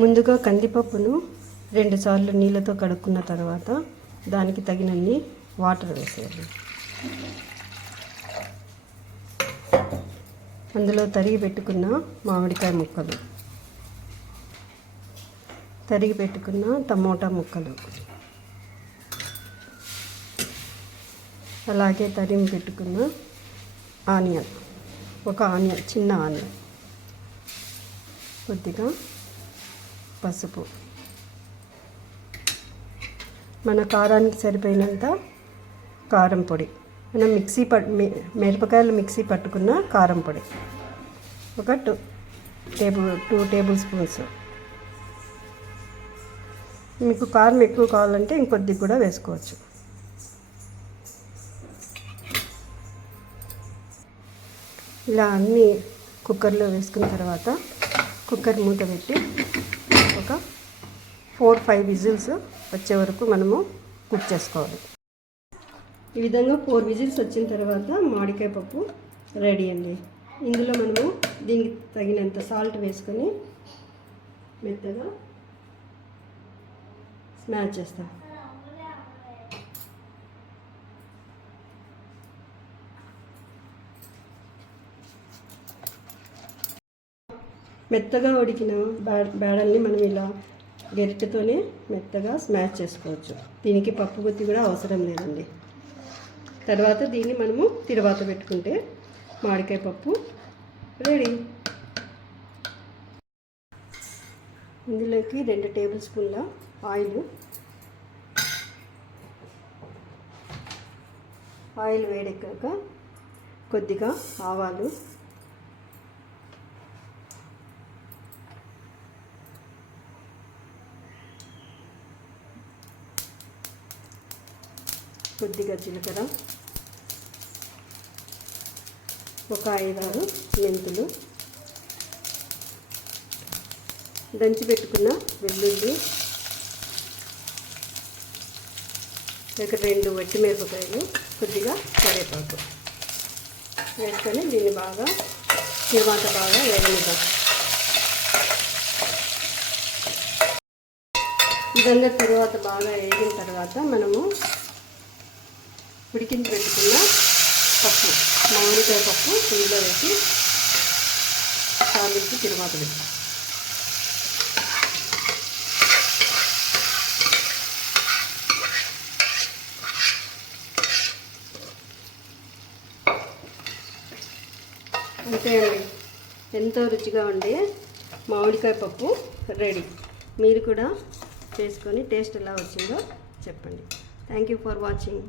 ముందుగా కందిపప్పును 2 సార్లు నీళ్ళతో కడుక్కున్న తర్వాత దానికి తగినన్ని వాటర్ వేసేయాలి. అందులో తరిగి పెట్టుకున్న మామిడికాయ ముక్కలు, తరిగి పెట్టుకున్న టమోటా ముక్కలు, అలాగే తరిగి పెట్టుకున్న ఆనియన్, ఒక ఆనియన్, చిన్న ఆనియన్, కొద్దిగా పసుపు, మన కారానికి సరిపోయినంత కారం పొడి, మనం మిరపకాయలు మిక్సీ పట్టుకున్న కారం పొడి ఒక 2 టేబుల్ స్పూన్స్. మీకు కారం ఎక్కువ కావాలంటే ఇంకొద్ది కూడా వేసుకోవచ్చు. ఇలా అన్నీ కుక్కర్లో వేసుకున్న తర్వాత కుక్కర్ మూత పెట్టి ఒక 4-5 విజిల్స్ వచ్చే వరకు మనము కుక్ చేసుకోవాలి. ఈ విధంగా 4 విజిల్స్ వచ్చిన తర్వాత మామిడికాయ పప్పు రెడీ అండి. ఇందులో మనము దీనికి తగినంత సాల్ట్ వేసుకొని మెత్తగా స్మాష్ చేస్తాం. మెత్తగా ఉడికిన బేడల్ని మనం ఇలా గరిటెతోనే మెత్తగా స్మాష్ చేసుకోవచ్చు. దీనికి పప్పు గుత్తి కూడా అవసరం లేదండి. తర్వాత దీన్ని మనము తిరువాత పెట్టుకుంటే మామిడికాయ పప్పు రెడీ. ఇందులోకి 2 టేబుల్ స్పూన్ల ఆయిల్ వేడెక్కాక కొద్దిగా ఆవాలు, కొద్దిగా జీలకర్ర, ఒక 5-6 మెంతులు, దంచి పెట్టుకున్న వెల్లుల్లి, ఒక 2 వట్టిమిరపకాయలు, కొద్దిగా కరివేపాకు వేసుకొని దీన్ని బాగా తిరువాత బాగా వేగనిద్దాం. విధంగా తిరువాత బాగా వేగిన తర్వాత మనము ఉడికించి పెట్టుకున్న పప్పు, మామిడికాయ పప్పు ఇందులో వేసి కాలించి తిరువాత పెడతాం. అంతే అండి, ఎంతో రుచిగా ఉండే మామిడికాయ పప్పు రెడీ. మీరు కూడా చేసుకొని టేస్ట్ ఎలా వచ్చిందో చెప్పండి. Thank you for watching.